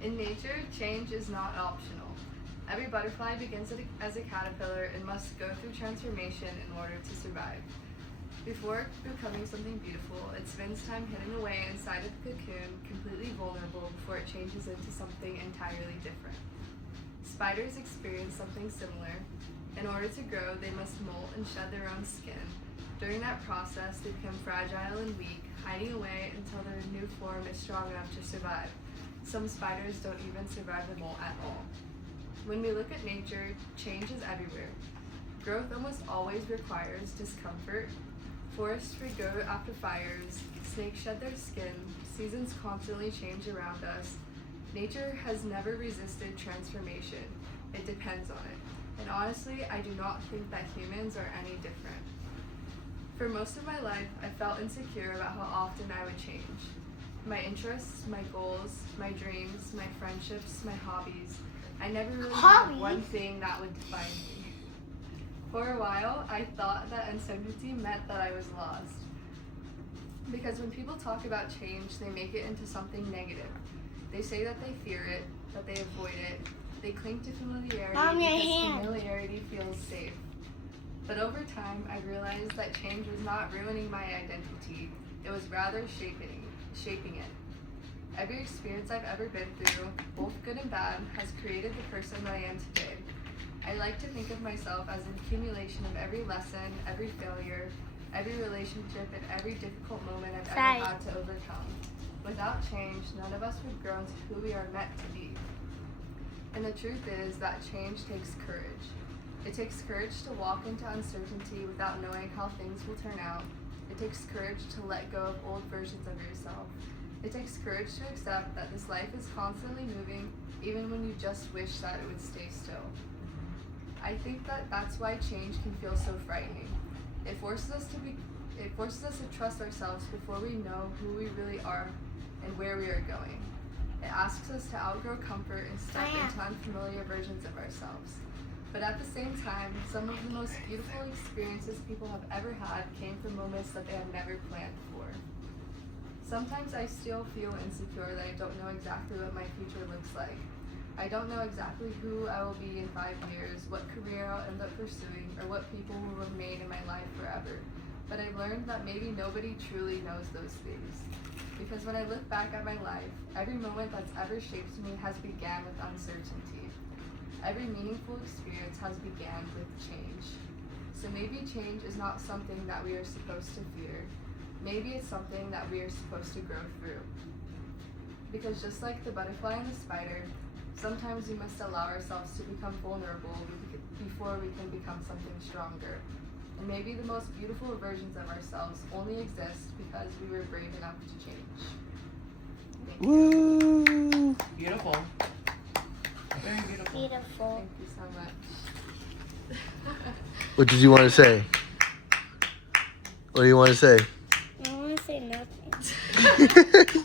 In nature, change is not optional. Every butterfly begins as a caterpillar and must go through transformation in order to survive. Before becoming something beautiful, it spends time hidden away inside of the cocoon, completely vulnerable before it changes into something entirely different. Spiders experience something similar. In order to grow, they must molt and shed their own skin. During that process, they become fragile and weak, hiding away until their new form is strong enough to survive. Some spiders don't even survive the molt at all. When we look at nature, change is everywhere. Growth almost always requires discomfort. Forests regrow after fires, snakes shed their skin, seasons constantly change around us. Nature has never resisted transformation. It depends on it. And honestly, I do not think that humans are any different. For most of my life, I felt insecure about how often I would change. My interests, my goals, my dreams, my friendships, my hobbies. I never really had one thing that would define me. For a while, I thought that uncertainty meant that I was lost. Because when people talk about change, they make it into something negative. They say that they fear it, that they avoid it. They cling to familiarity because familiarity feels safe. But over time, I realized that change was not ruining my identity. It was rather shaping it. Every experience I've ever been through, both good and bad, has created the person that I am today. I like to think of myself as an accumulation of every lesson, every failure, every relationship, and every difficult moment I've ever had to overcome. Without change, none of us would grow into who we are meant to be. And the truth is that change takes courage. It takes courage to walk into uncertainty without knowing how things will turn out. It takes courage to let go of old versions of yourself. It takes courage to accept that this life is constantly moving, even when you just wish that it would stay still. I think that that's why change can feel so frightening. It forces us to trust ourselves before we know who we really are and where we are going. It asks us to outgrow comfort and step into unfamiliar versions of ourselves. But at the same time, some of the most beautiful experiences people have ever had came from moments that they had never planned for. Sometimes I still feel insecure that I don't know exactly what my future looks like. I don't know exactly who I will be in 5 years, what career I'll end up pursuing, or what people will remain in my life forever. But I've learned that maybe nobody truly knows those things. Because when I look back at my life, every moment that's ever shaped me has began with uncertainty. Every meaningful experience has began with change. So maybe change is not something that we are supposed to fear. Maybe it's something that we are supposed to grow through. Because just like the butterfly and the spider, sometimes we must allow ourselves to become vulnerable before we can become something stronger. And maybe the most beautiful versions of ourselves only exist because we were brave enough to change. Thank you. Woo! Beautiful. Very beautiful. Beautiful. Thank you so much. What did you want to say? What do you want to say? I want to say nothing.